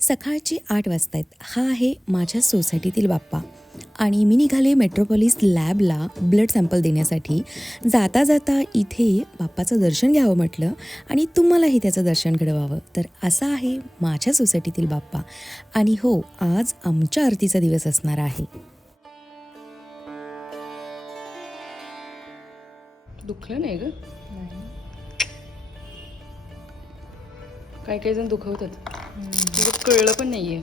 सकाळचे आठ वाजता आहेत हा आहे माझ्या सोसायटीतील बाप्पा. आणि मी निघाले मेट्रोपॉलिस लॅबला ब्लड सॅम्पल देण्यासाठी. जाता जाता इथे बाप्पाचं दर्शन घ्यावं म्हटलं आणि तुम्हालाही त्याचं दर्शन घडवावं. तर असा आहे माझ्या सोसायटीतील बाप्पा. आणि हो आज आमच्या आरतीचा दिवस असणार आहे. दुखलं नाही ग? काही काही जण दुखवतात? तुझं कळलं पण नाहीये.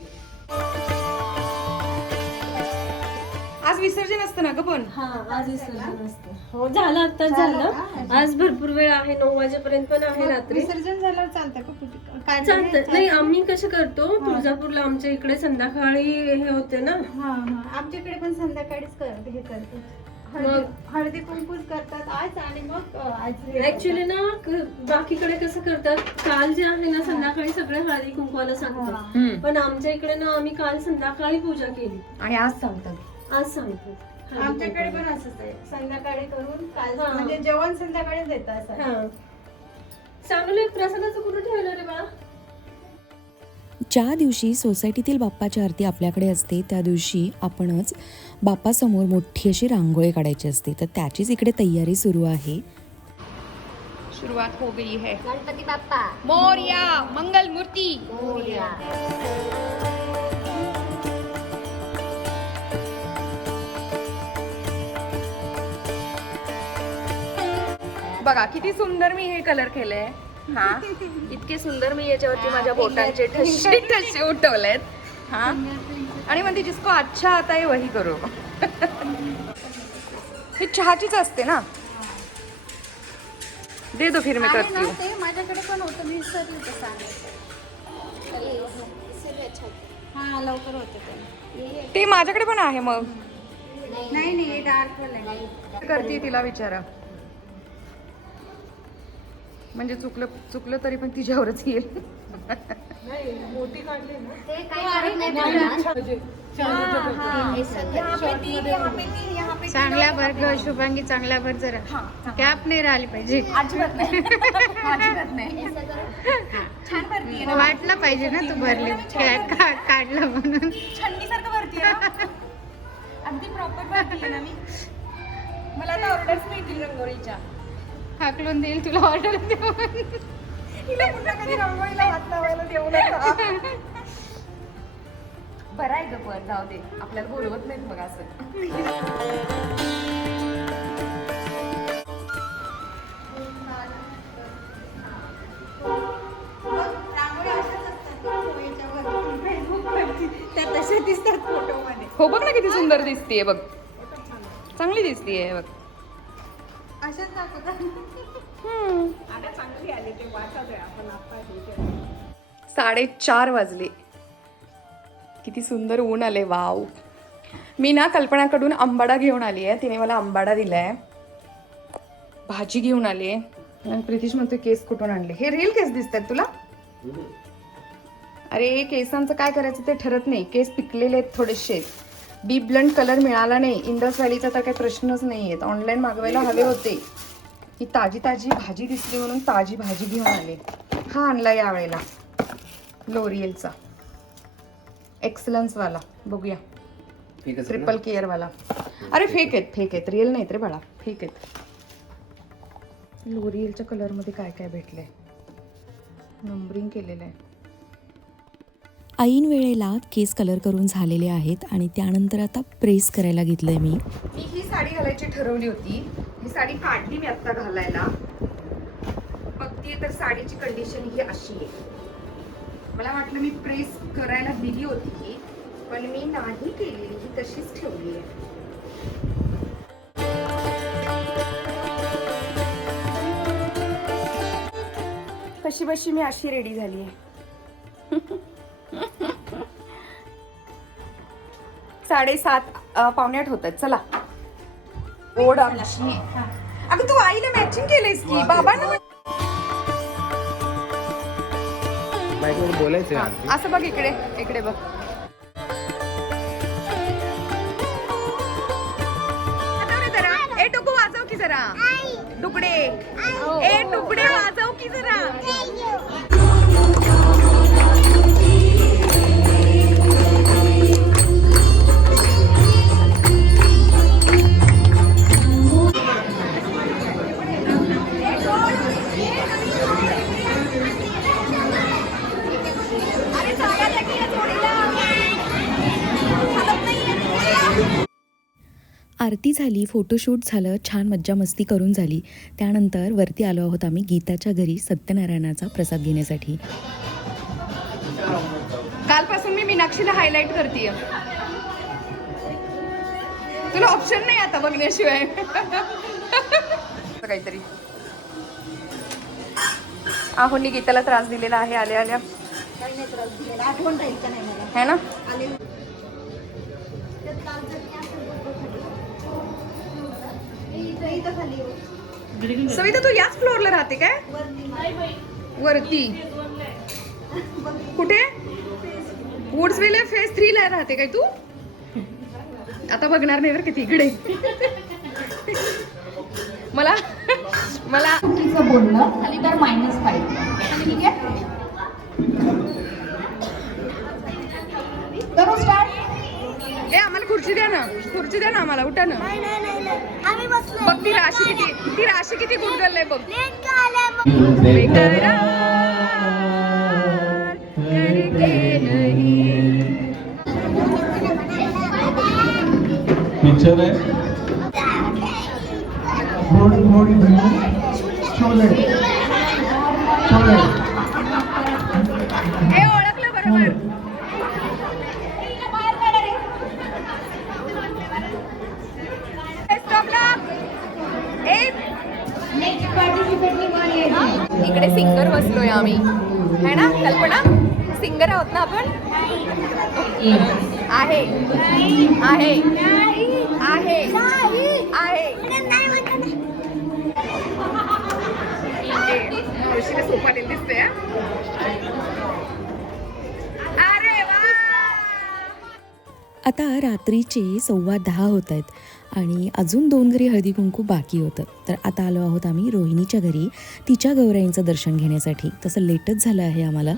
आज विसर्जन असतं ना ग पण? हा आज विसर्जन असतं. हो झालं आता झालं आज भरपूर वेळ आहे नऊ वाजेपर्यंत पण आहे रात्री. विसर्जन झाल्यावर चालतं का कुठे? चालतं. नाही आम्ही कसं करतो तुळजापूरला आमच्या इकडे संध्याकाळी हे होते ना. हा हा. आमच्याकडे पण संध्याकाळीच कर हे करतात हळदी हळदी कुंकूच करतात आज आणि मग आज ऍक्च्युली ना क- बाकीकडे कसं करतात काल जे आहे ना संध्याकाळी सगळे हळदी कुंकवाला सांगतात. हम्म. पण आमच्या इकडे ना आम्ही काल संध्याकाळी पूजा केली. आणि आज सांगतात. आज सांगतो. आमच्याकडे पण असंच आहे. संध्याकाळी करून काल हा. म्हणजे जेवण संध्याकाळी देतात असं. हा. सानूला एक प्रसादाचं ज्या दिवशी सोसायटीतील बाप्पाची आरती आपल्याकडे असते त्या दिवशी आपणच बाप्पासमोर मोठी अशी रांगोळी काढायची असते. तर त्याचीच इकडे तयारी सुरू आहे. सुरुवात हो गई है. गणपती बाप्पा. मोर्या मंगल मूर्ती. मोरया. बघा किती सुंदर मी हे कलर केलंय. हा? इतके सुंदर मी याच्यावरती माझ्या बोटांचे ठसे ठसे उठवलेत. हा? आणि म्हणते जिसको अच्छा आता है वही करो. ही चहाचीच असते ना? दे दो फिर मैं करती हूँ. माझ्याकडे पण होतं मी विसरले ते सांगायचं तरी विसरले अच्छा. हा लवकर होते ते. माझ्याकडे पण आहे मग. नाही नाही डार्क करते तिला विचारा. म्हणजे चुकलं चुकलं तरी पण तिच्यावरच येईल. सगळं चांगला भर ग शुभांगी चांगला भर जरा. कॅप नाही राहिली पाहिजे. वाटलं पाहिजे ना तू भरली. कॅप काढलं म्हणून. अगदी प्रॉपर भरतीये ना मी. मला आता ऑर्डर्स मिळतील रंगोळीच्या. हाकलून देईल तुला ऑर्डर बरं आहे ग पण जाऊ दे. आपल्याला बोलवत नाहीत मग असं. त्या तशा दिसतात फोटो मध्ये. हो बघ ना किती सुंदर दिसतीये बघ. चांगली दिसतीये बघ. अशाच दाखवतात. साडेचार वाजले. किती सुंदर ऊन आले वाव. मी ना कल्पनाकडून आंबाडा घेऊन आली आहे. तिने मला आंबाडा दिलाय. भाजी घेऊन आली आहे. आणि प्रितीश म्हणतोय केस कुठून आणले? हे रिअल केस दिसत आहेत तुला अरे केसांचं काय करायचं ते ठरत नाही. केस पिकलेले आहेत थोडेसे. बी ब्लंड कलर मिळाला नाही. इंडस व्हॅलीचा तर काही प्रश्नच नाही आहेत ऑनलाईन मागवायला हवे होते. ही ताजी ताजी भाजी दिसली म्हणून ताजी भाजी घेऊन आले. हा आणला यावेळेला लोरियलचा एक्सलन्सवाला बघूया. ट्रिपल केअरवाला अरे फेक आहेत फेक आहेत. रिअल नाहीत रे बाळा. फेक आहेत. लोरियलच्या कलरमध्ये काय काय भेटलंय? नंबरिंग केलेलं आहे. ऐन वेळेला केस कलर करून झालेले आहेत आणि त्यानंतर आता प्रेस करायला घेतलंय मी. मी ही साडी घालायची ठरवली होती. ही साडी काढली मी आता घालायला. बघतीये तर साडीची कंडिशन ही अशी आहे. मला वाटलं मी प्रेस करायला दिली होती ही पण मी नाही केलेली. ही तशीच ठेवली आहे. कशी बशी मी अशी रेडी झाली आहे. साडेसात पावणे आठ होत आहेत चला. ओढ आमची अगं तू आईला मॅचिंग केलंयस की? बाबांना बोलायचं. असं बघ इकडे इकडे बघ. जरा. ए टुकू वाजव की जरा. तुकडे ए तुकडे वाजव की जरा. आरती झाली फोटोशूट झालं छान मज्जा मस्ती करून झाली. त्यानंतर वरती आलो आहोत आम्ही गीताच्या घरी सत्यनारायणाचा प्रसाद घेण्यासाठी. कालपासून मी मीनाक्षीला हायलाइट करते तुला ऑप्शन नाही आता बघण्याशिवाय. काहीतरी. आहोनी गीताला त्रास दिलेला आहे आल्या आल्या. आठवण राहील का नाही मला? है ना? खाली. सविता तू याच फ्लोअरला राहते काय? वरती. वरती. कुठे? वुड्सविले फेस थ्री ला राहते काय तू? आता बघणार नाही बरं का तिकडे मला मला. चुकीचं बोललं खाली तर मायनस फाईव्ह ठीक आहे? करू स्टार्ट ए आम्हाला खुर्ची द्या ना. खुर्ची द्या ना आम्हाला उठा ना. बघ ती राशी किती ती राशी किती बघ. बेकरार करके नहीं पिक्चर है थोड़ी थोड़ी धनी शोले शोले ए ओळखलं बरोबर Stop clock. एक. इकडे सिंगर बसलोय आम्ही है ना कल्पना सिंगर आहोत ना आपण आहे आहे. आहे. आहे. सोफा दिसते आता रात्रीचे सव्वा दहा होत आहेत आणि अजून दोन घरी हळदी कुंकू बाकी होतं. तर आता आलो आहोत आम्ही रोहिणीच्या घरी तिच्या गौराईंचं दर्शन घेण्यासाठी. तसं लेटच झालं आहे आम्हाला.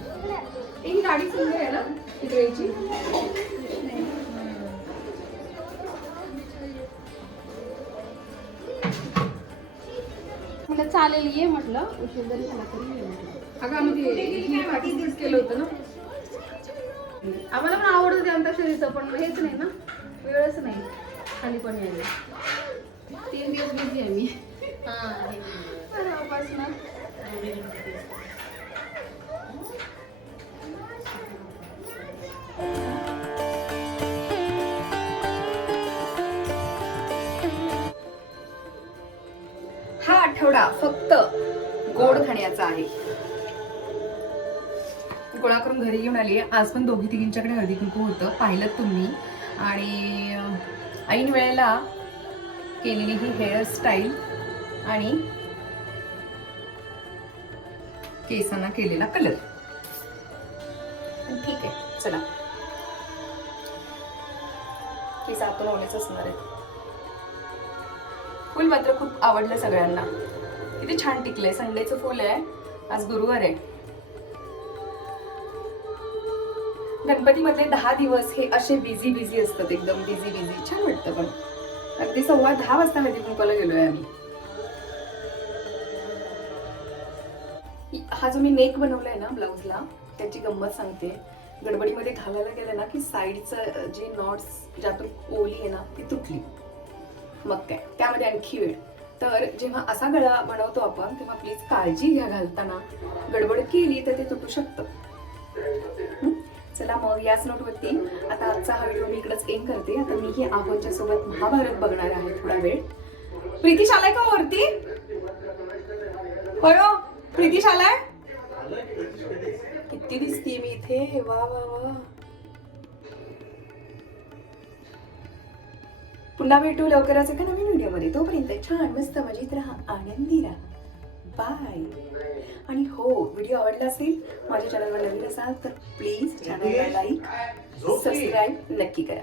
चालेल ये म्हटलं उशीर जरी झाला तरी ये म्हटलं. अगं आम्ही केलं होतं ना. आम्हाला पण आवडतं ते अंताक्षरीचं पण हेच नाही ना. वेळच नाही. खाली पण यायला. तीन दिवस बिझी आहे मी. हा आठवडा फक्त गोड खाण्याचा आहे. गोळा करून घरी घेऊन आली आज पण दोघी तिघींच्याकडे हळदी कुंकू होतं. पाहिलं तुम्ही. आणि ऐन वेळेला केलेली ही हेअरस्टाईल आणि केसांना केलेला कलर ठीक आहे. चला. केस आतून ओलेच असणार आहेत. फुल मात्र खूप आवडलं सगळ्यांना. किती छान टिकलंय. संडेचं फुल आहे. आज गुरुवार आहे. गणपतीमधले दहा दिवस हे असे बिझी बिझी असतात. एकदम बिझी बिझी छान वाटतं पण. अगदी सव्वा दहा वाजता हळदी कुंकवाला गेलोय आम्ही. हा जो मी नेक बनवलाय ना ब्लाऊजला त्याची गंमत सांगते. गडबडीमध्ये घालायला गेलं ना की साईडचं जे नॉट्स ज्यातून ओली आहे ना ती तुटली. मग काय? त्यामध्ये आणखी वेळ. तर जेव्हा असा गळा बनवतो आपण तेव्हा प्लीज काळजी घ्या घालताना. गडबड केली तर ते तुटू शकतं. चला मग याच नोटवरती आता आजचा हा व्हिडिओ मी इकडेच एंड करते. आता मी ही आहोच्या सोबत महाभारत बघणार आहे थोडा वेळ. प्रीतीश आलाय का वरती? होय हो? प्रीतीश आलाय किती दिसतीये मी इथे. वा वा वा. पुन्हा भेटू लवकरच. एका नवीन व्हिडिओमध्ये तोपर्यंत छान मस्त मजेत राहा. आनंदी राहा. बाय आणि हो व्हिडिओ आवडला असेल माझ्या चॅनलवर नवीन असाल तर प्लीज चॅनलला लाईक सबस्क्राईब नक्की करा.